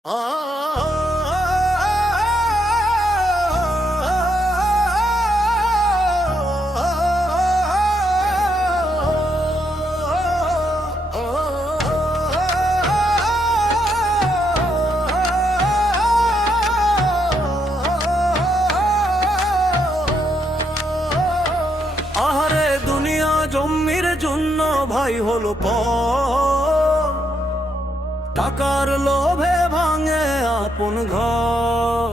আহারে দুনিয়া জমির জন্য ভাই হলো টাকার লোভে ভাঙে আপন ঘর।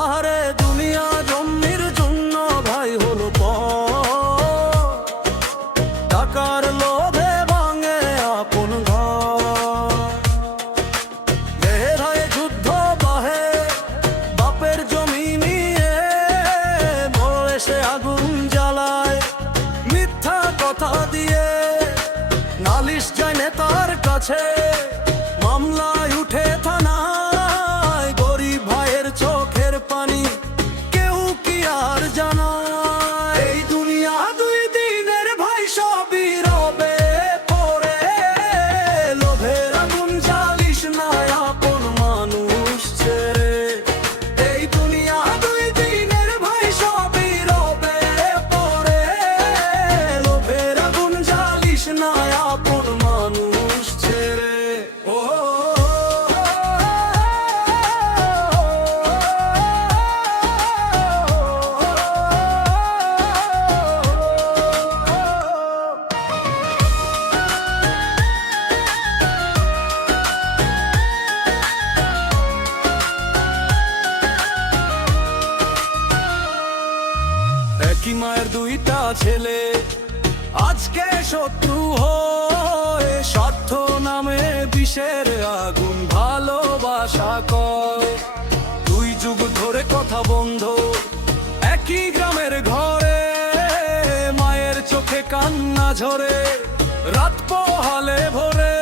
আহারে দুনিয়া জমির জন্য ভাই হলো টাকার লোভে ভাঙে আপন ঘর। দেহের হয়ে যুদ্ধ বাহে বাপের জমি নিয়ে, মরে সে আগুন জ্বালায় মিথ্যা কথা দিয়ে। নালিশ যায় নেতার কাছে, মামলায় উঠে থানায়, গরিব ভাইয়ের চোখের পানি কেউ কি আর জানায়? এই দুনিয়া দুই দিনের ভাই সবই রবে পড়ে, লোভের আগুন জ্বালিস না আপন মানুষ ছেড়ে। এই দুনিয়া দুই দিনের ভাই সবই রবে পড়ে, লোভের আগুন জ্বালিস না আপন মানুষ ছেড়ে। একই মায়ের দুইটা ছেলে আজকে শত্রু হয়ে, স্বার্থ নামে বিষের আগুন ভালোবাসা কয়। দুই যুগ ধরে কথা বন্ধ একই গ্রামের ঘরে, মায়ের চোখে কান্না ঝরে রাত পোহালে ভোরে।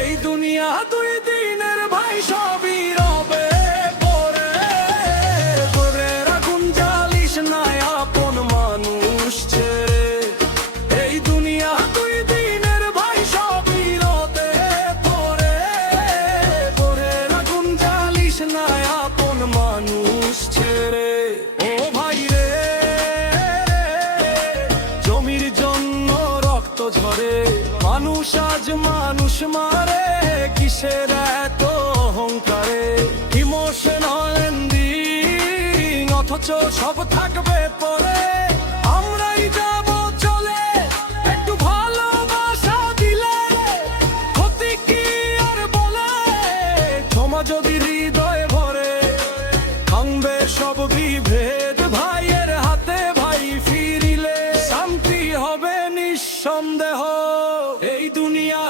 এই দুনিয়া দুই দিনের ভাই সবই রবে পড়ে, ঘরের আগুন জ্বালিস না আপন মানুষ ছেড়ে। এই দুনিয়া দুই দিনের ভাই সবই রবে পড়ে, ঘরের আগুন জ্বালিস না আপন মানুষ ছেড়ে। ও ভাই রে, জমির জন্য রক্ত ঝরে, মানুষ আজ মানুষ মারে, কিসের এত অহংকারে? ইমোশনাল এন্ডিং, অথচ সব থাকবে পরে। আমরাই যাব চলে একটু ভালোবাসা দিলে, ক্ষতি কি আর বলে? ক্ষমা যদি হৃদয় ভরে, ভাঙবে সব বিভেদ ভাইয়ের হাতে। ভাই ফিরিলে শান্তি হবে নিঃসন্দেহ। এই দুনিয়া